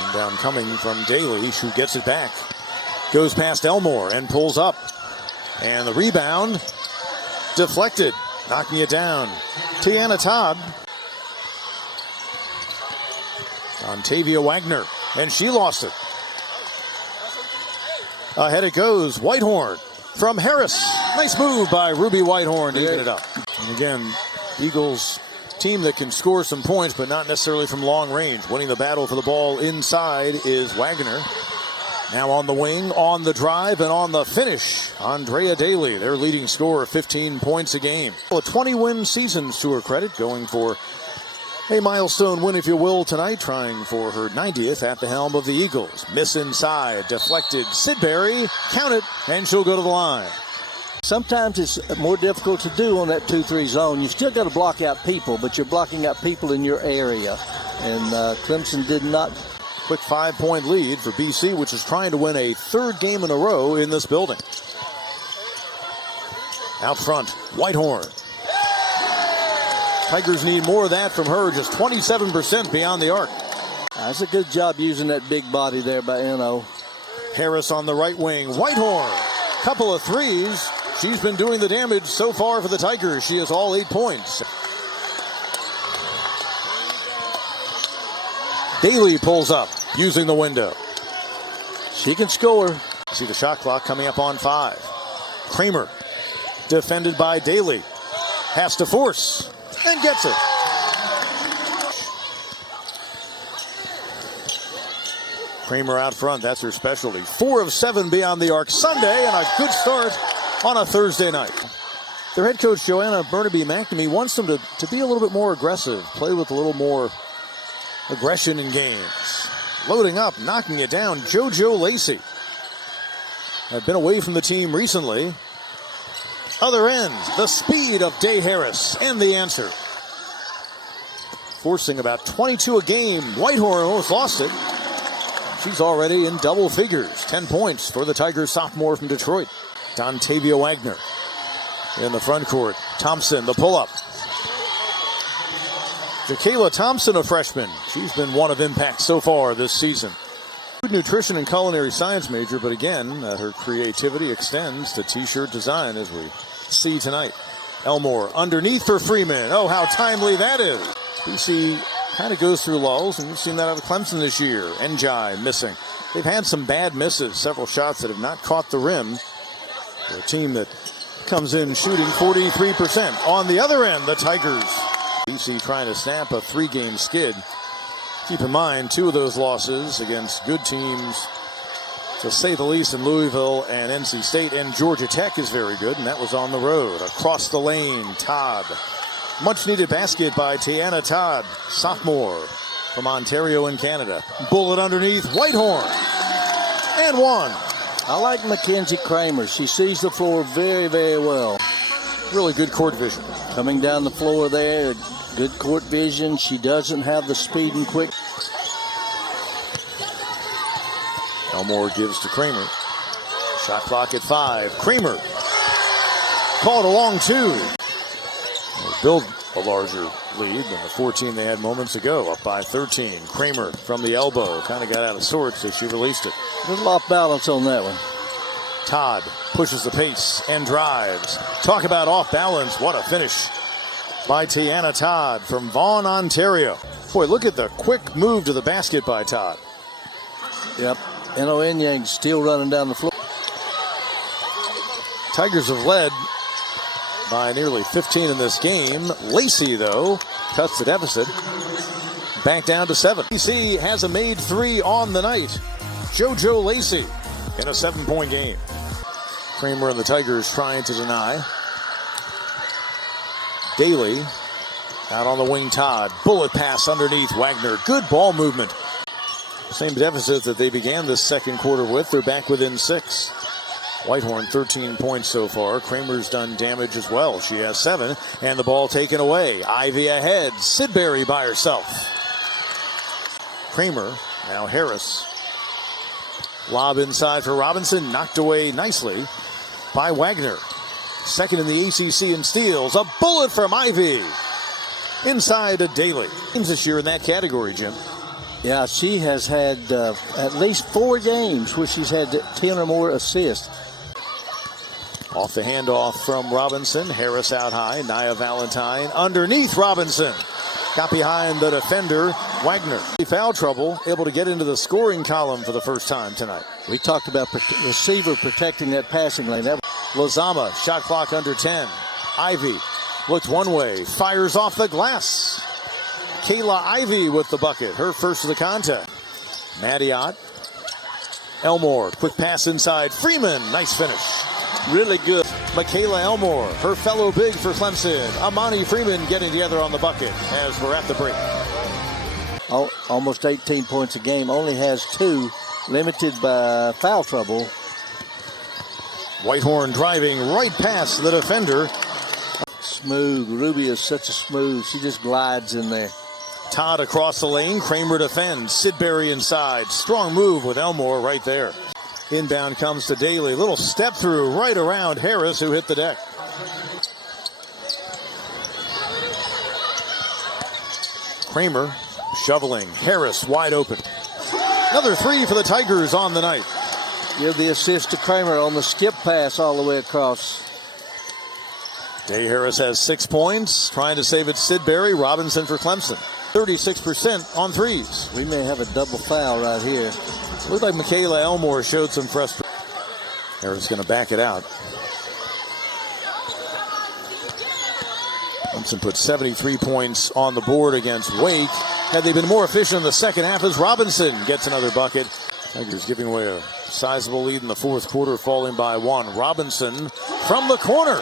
And down coming from Daly, who gets it back. Goes past Elmore and pulls up. And the rebound deflected, knocking it down. Tiana Todd. Ontavia Wagner, and she lost it. Ahead it goes, Whitehorn from Harris. Nice move by Ruby Whitehorn to get it up. And again, Eagles team that can score some points, but not necessarily from long range. Winning the battle for the ball inside is Wagner. Now on the wing, on the drive, and on the finish, Andrea Daly, their leading scorer, 15 points a game. A 20-win season to her credit, going for a milestone win, if you will, tonight, trying for her 90th at the helm of the Eagles. Miss inside, deflected, Sidbury, count it, and she'll go to the line. Sometimes it's more difficult to do on that 2-3 zone. You still got to block out people, but you're blocking out people in your area. And Clemson did not. Quick 5-point lead for BC, which is trying to win a third game in a row in this building. Out front, Whitehorn. Tigers need more of that from her, just 27% beyond the arc. That's a good job using that big body there by N.O. Harris on the right wing, Whitehorn. Couple of threes. She's been doing the damage so far for the Tigers. She has all 8 points. Daly pulls up, using the window. She can score. See the shot clock coming up on 5. Kramer, defended by Daly. Has to force, and gets it. Kramer out front, that's her specialty. 4 of 7 beyond the arc Sunday, and a good start on a Thursday night. Their head coach, Joanna Burnaby-McNamee, wants them to be a little bit more aggressive, play with a little more aggression in games. Loading up, knocking it down, JoJo Lacey. I've been away from the team recently. Other end, the speed of Day Harris, and the answer. Forcing about 22 a game. Whitehorn almost lost it. She's already in double figures. 10 points for the Tigers sophomore from Detroit. Dontavia Wagner in the front court. Thompson, the pull-up. Jakayla Thompson, a freshman. She's been one of impact so far this season. Food nutrition and culinary science major, but again, her creativity extends to t-shirt design, as we see tonight. Elmore underneath for Freeman. Oh, how timely that is. BC kind of goes through lulls, and you've seen that out of Clemson this year. Njai missing. They've had some bad misses, several shots that have not caught the rim. For a team that comes in shooting 43%. On the other end, the Tigers. BC trying to snap a 3-game skid. Keep in mind, 2 of those losses against good teams, to say the least, in Louisville and NC State, and Georgia Tech is very good, and that was on the road. Across the lane, Todd. Much needed basket by Tiana Todd, sophomore from Ontario in Canada. Bullet underneath, Whitehorn. And one. I like Mackenzie Kramer. She sees the floor very, very well. Really good court vision. Coming down the floor there, good court vision. She doesn't have the speed and quick. Elmore gives to Kramer. Shot clock at 5. Kramer called a long 2. They build a larger lead than the 14 they had moments ago, up by 13. Kramer from the elbow kind of got out of sorts as she released it. A little off balance on that one. Todd pushes the pace and drives. Talk about off balance. What a finish by Tiana Todd from Vaughan, Ontario. Boy, look at the quick move to the basket by Todd. Yep. N.O. Yang still running down the floor. Tigers have led by nearly 15 in this game. Lacey, though, cuts the deficit back down to 7. BC has a made 3 on the night. JoJo Lacey in a 7-point game. Kramer and the Tigers trying to deny. Daly out on the wing. Todd. Bullet pass underneath Wagner. Good ball movement. Same deficit that they began this second quarter with. They're back within 6. Whitehorn 13 points so far. Kramer's done damage as well. She has 7. And the ball taken away. Ivy ahead. Sidbury by herself. Kramer. Now Harris. Lob inside for Robinson. Knocked away nicely by Wagner. Second in the ACC in steals. A bullet from Ivy. Inside to Daly. Teams this year in that category, Jim. Yeah, she has had at least 4 games where she's had 10 or more assists. Off the handoff from Robinson. Harris out high. Nia Valentine underneath Robinson. Got behind the defender, Wagner. Foul trouble, able to get into the scoring column for the first time tonight. We talked about receiver protecting that passing lane. Lozama, shot clock under 10. Ivy looked one way, fires off the glass. Kayla Ivy with the bucket, her first of the contest. Mattiot, Elmore, quick pass inside. Freeman, nice finish. Really good. Michaela Elmore, her fellow big for Clemson. Amani Freeman getting together on the bucket as we're at the break. Almost 18 points a game, only has 2, limited by foul trouble. Whitehorn driving right past the defender. Smooth. Ruby is such a smooth. She just glides in there. Todd across the lane. Kramer defends. Sidbury inside. Strong move with Elmore right there. Inbound comes to Daly. Little step through right around Harris, who hit the deck. Kramer shoveling. Harris wide open. Another 3 for the Tigers on the night. Give the assist to Kramer on the skip pass all the way across. Day Harris has 6 points. Trying to save it, Sidbury. Robinson for Clemson. 36% on threes. We may have a double foul right here. Looked like Michaela Elmore showed some frustration. Harris going to back it out. Clemson put 73 points on the board against Wake. Had they been more efficient in the second half as Robinson gets another bucket. Tigers giving away a sizable lead in the fourth quarter, falling by 1. Robinson from the corner.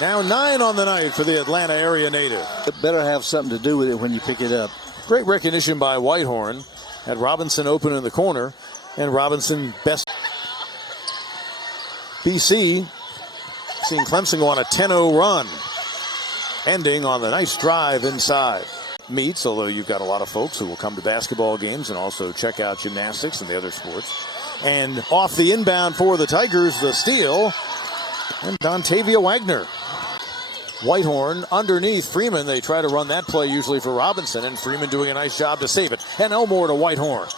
Now 9 on the night for the Atlanta area native. It better have something to do with it when you pick it up. Great recognition by Whitehorn. Had Robinson open in the corner, and Robinson best. BC seeing Clemson go on a 10-0 run, ending on the nice drive inside. Meets, although you've got a lot of folks who will come to basketball games and also check out gymnastics and the other sports. And off the inbound for the Tigers, the steal, and Dontavia Wagner. Whitehorn underneath Freeman. They try to run that play usually for Robinson, and Freeman doing a nice job to save it. And Elmore to Whitehorn.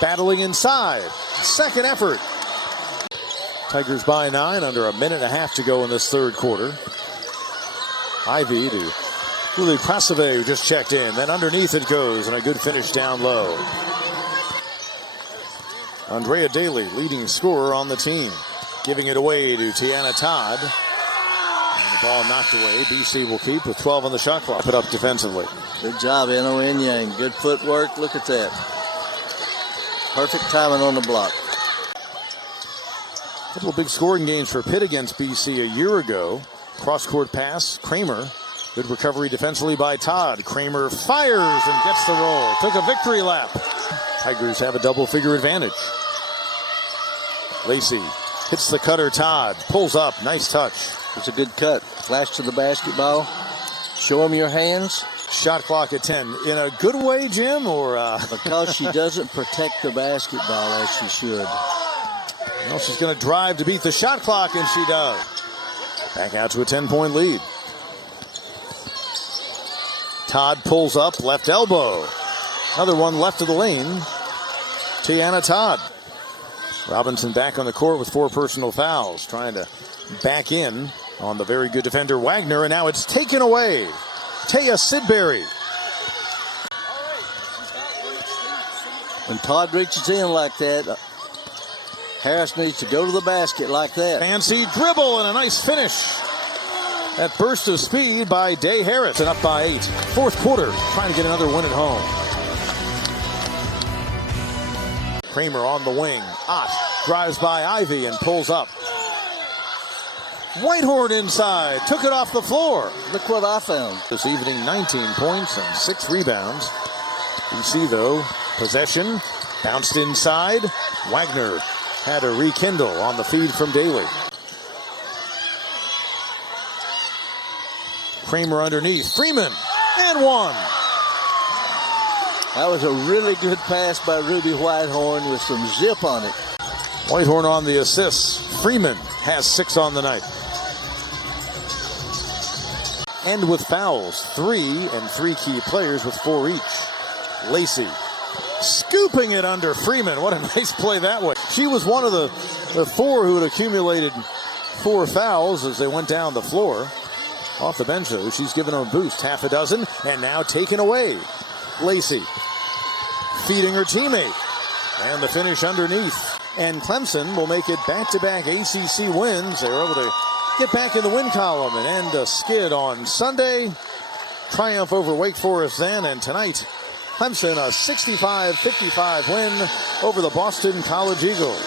Battling inside. Second effort. Tigers by 9, under a minute and a half to go in this third quarter. Ivy to Julie Prasave, who just checked in. Then underneath it goes, and a good finish down low. Andrea Daly, leading scorer on the team. Giving it away to Tiana Todd. And the ball knocked away. BC will keep with 12 on the shot clock. Put up defensively. Good job, N.O.N. Yang. Good footwork. Look at that. Perfect timing on the block. A couple of big scoring games for Pitt against BC a year ago. Cross-court pass, Kramer. Good recovery defensively by Todd. Kramer fires and gets the roll. Took a victory lap. Tigers have a double-figure advantage. Lacey hits the cutter. Todd pulls up. Nice touch. It's a good cut. Flash to the basketball. Show him your hands. Shot clock at 10. In a good way, Jim, or because she doesn't protect the basketball as she should. Well, she's going to drive to beat the shot clock, and she does. Back out to a 10-point lead. Todd pulls up, left elbow. Another one left of the lane. Tiana Todd. Robinson back on the court with 4 personal fouls, trying to back in on the very good defender Wagner, and now it's taken away. Taya Sidbury. When Todd reaches in like that, Harris needs to go to the basket like that. Fancy dribble and a nice finish. That burst of speed by Day Harris, and up by 8. Fourth quarter, trying to get another win at home. Kramer on the wing. Ott drives by Ivy and pulls up. Whitehorn inside, took it off the floor. Look what I found. This evening, 19 points and 6 rebounds. You see, though, possession, bounced inside. Wagner had a rekindle on the feed from Daly. Kramer underneath. Freeman, and 1. That was a really good pass by Ruby Whitehorn with some zip on it. Whitehorn on the assist. Freeman has 6 on the night. And with fouls, 3 and 3 key players with 4 each. Lacey scooping it under Freeman. What a nice play that way. She was one of the four who had accumulated 4 fouls as they went down the floor. Off the bench, though, she's given them a boost, half a dozen, and now taken away. Lacey feeding her teammate. And the finish underneath. And Clemson will make it back-to-back ACC wins. They were able to get back in the win column and end a skid on Sunday. Triumph over Wake Forest then, and tonight, Clemson a 65-55 win over the Boston College Eagles.